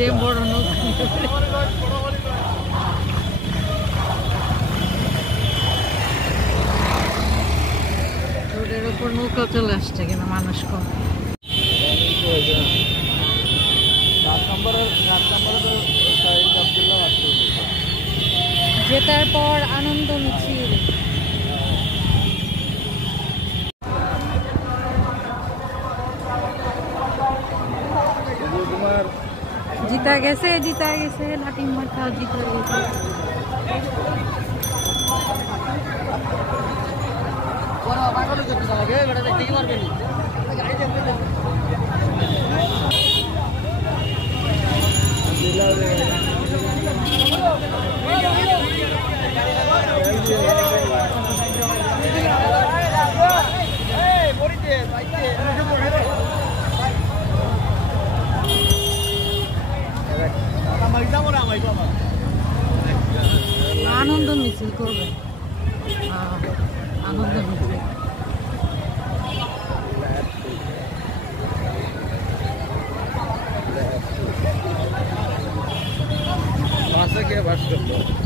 যে বড় নৌকা রোডের উপর নৌকা চলে আসছে কিনা মানুষ কম জেতার পর আনন্দ মিছিল জিতা গেছে লাঠি মার্কা জিতা গেছে আনন্দ মিছিল করবে আনন্দ মিছিল ভাষা কে ভাষ করতো